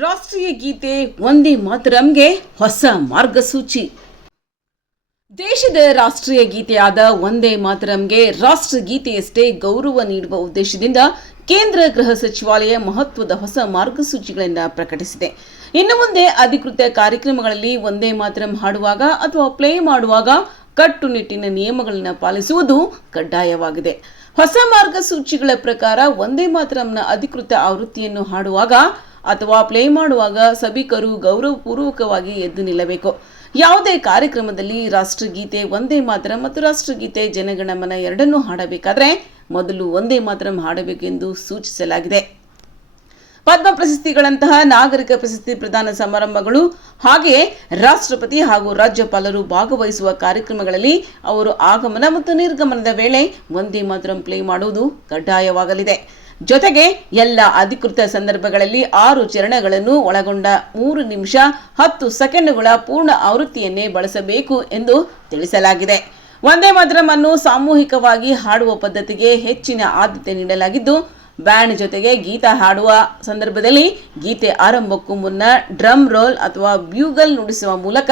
ರಾಷ್ಟ್ರೀಯ ಗೀತೆ ಒಂದೇ ಮಾತರಂಗೆ ಹೊಸ ಮಾರ್ಗಸೂಚಿ. ದೇಶದ ರಾಷ್ಟ್ರೀಯ ಗೀತೆಯಾದ ಒಂದೇ ಮಾತರಂಗೆ ರಾಷ್ಟ್ರಗೀತೆಯಷ್ಟೇ ಗೌರವ ನೀಡುವ ಉದ್ದೇಶದಿಂದ ಕೇಂದ್ರ ಗೃಹ ಸಚಿವಾಲಯ ಮಹತ್ವದ ಹೊಸ ಮಾರ್ಗಸೂಚಿಗಳನ್ನು ಪ್ರಕಟಿಸಿದೆ. ಇನ್ನು ಮುಂದೆ ಅಧಿಕೃತ ಕಾರ್ಯಕ್ರಮಗಳಲ್ಲಿ ಒಂದೇ ಮಾತರಂ ಹಾಡುವಾಗ ಅಥವಾ ಪ್ಲೇ ಮಾಡುವಾಗ ಕಟ್ಟುನಿಟ್ಟಿನ ನಿಯಮಗಳನ್ನು ಪಾಲಿಸುವುದು ಕಡ್ಡಾಯವಾಗಿದೆ. ಹೊಸ ಮಾರ್ಗಸೂಚಿಗಳ ಪ್ರಕಾರ ಒಂದೇ ಮಾತರಂನ ಅಧಿಕೃತ ಆವೃತ್ತಿಯನ್ನು ಹಾಡುವಾಗ ಅಥವಾ ಪ್ಲೇ ಮಾಡುವಾಗ ಸಭಿಕರು ಗೌರವಪೂರ್ವಕವಾಗಿ ಎದ್ದು ನಿಲ್ಲಬೇಕು. ಯಾವುದೇ ಕಾರ್ಯಕ್ರಮದಲ್ಲಿ ರಾಷ್ಟ್ರಗೀತೆ ಒಂದೇ ಮಾತ್ರ ಮತ್ತು ರಾಷ್ಟ್ರಗೀತೆ ಜನಗಣಮನ ಎರಡನ್ನೂ ಹಾಡಬೇಕಾದರೆ ಮೊದಲು ಒಂದೇ ಮಾತ್ರ ಹಾಡಬೇಕೆಂದು ಸೂಚಿಸಲಾಗಿದೆ. ಪದ್ಮ ಪ್ರಶಸ್ತಿಗಳಂತಹ ನಾಗರಿಕ ಪ್ರಶಸ್ತಿ ಪ್ರದಾನ ಸಮಾರಂಭಗಳು ಹಾಗೆಯೇ ರಾಷ್ಟ್ರಪತಿ ಹಾಗೂ ರಾಜ್ಯಪಾಲರು ಭಾಗವಹಿಸುವ ಕಾರ್ಯಕ್ರಮಗಳಲ್ಲಿ ಅವರು ಆಗಮನ ಮತ್ತು ನಿರ್ಗಮನದ ವೇಳೆ ಒಂದೇ ಮಾತ್ರ ಪ್ಲೇ ಮಾಡುವುದು ಕಡ್ಡಾಯವಾಗಲಿದೆ. ಜೊತೆಗೆ ಎಲ್ಲ ಅಧಿಕೃತ ಸಂದರ್ಭಗಳಲ್ಲಿ ಆರು ಚರಣಗಳನ್ನು ಒಳಗೊಂಡ ಮೂರು ನಿಮಿಷ ಹತ್ತು ಸೆಕೆಂಡುಗಳ ಪೂರ್ಣ ಆವೃತ್ತಿಯನ್ನೇ ಬಳಸಬೇಕು ಎಂದು ತಿಳಿಸಲಾಗಿದೆ. ಒಂದೇ ಮಾತರಂ ಅನ್ನು ಸಾಮೂಹಿಕವಾಗಿ ಹಾಡುವ ಪದ್ಧತಿಗೆ ಹೆಚ್ಚಿನ ಆದ್ಯತೆ ನೀಡಲಾಗಿದ್ದು, ಬ್ಯಾಂಡ್ ಜೊತೆಗೆ ಗೀತ ಹಾಡುವ ಸಂದರ್ಭದಲ್ಲಿ ಗೀತೆ ಆರಂಭಕ್ಕೂ ಮುನ್ನ ಡ್ರಮ್ ರೋಲ್ ಅಥವಾ ಬ್ಯೂಗಲ್ ನುಡಿಸುವ ಮೂಲಕ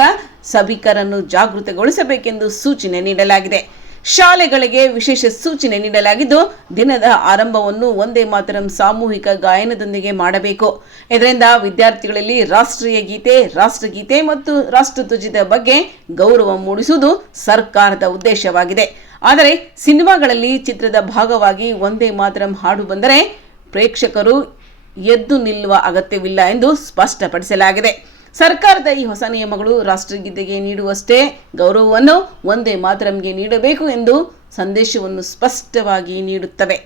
ಸಭಿಕರನ್ನು ಜಾಗೃತಗೊಳಿಸಬೇಕೆಂದು ಸೂಚನೆ ನೀಡಲಾಗಿದೆ. ಶಾಲೆಗಳಿಗೆ ವಿಶೇಷ ಸೂಚನೆ ನೀಡಲಾಗಿದ್ದು, ದಿನದ ಆರಂಭವನ್ನು ಒಂದೇ ಮಾತರಂ ಸಾಮೂಹಿಕ ಗಾಯನದೊಂದಿಗೆ ಮಾಡಬೇಕು. ಇದರಿಂದ ವಿದ್ಯಾರ್ಥಿಗಳಲ್ಲಿ ರಾಷ್ಟ್ರೀಯ ಗೀತೆ, ರಾಷ್ಟ್ರಗೀತೆ ಮತ್ತು ರಾಷ್ಟ್ರಧ್ವಜದ ಬಗ್ಗೆ ಗೌರವ ಮೂಡಿಸುವುದು ಸರ್ಕಾರದ ಉದ್ದೇಶವಾಗಿದೆ. ಆದರೆ, ಸಿನಿಮಾಗಳಲ್ಲಿ ಚಿತ್ರದ ಭಾಗವಾಗಿ ಒಂದೇ ಮಾತರಂ ಹಾಡು ಬಂದರೆ ಪ್ರೇಕ್ಷಕರು ಎದ್ದು ನಿಲ್ಲುವ ಅಗತ್ಯವಿಲ್ಲ ಎಂದು ಸ್ಪಷ್ಟಪಡಿಸಲಾಗಿದೆ. ಸರ್ಕಾರದ ಈ ಹೊಸ ನಿಯಮಗಳು ರಾಷ್ಟ್ರಗೀತೆಗೆ ನೀಡುವಷ್ಟೇ ಗೌರವವನ್ನು ಒಂದೇ ಮಾತರಂಗೆ ನೀಡಬೇಕು ಎಂದು ಸಂದೇಶವನ್ನು ಸ್ಪಷ್ಟವಾಗಿ ನೀಡುತ್ತವೆ.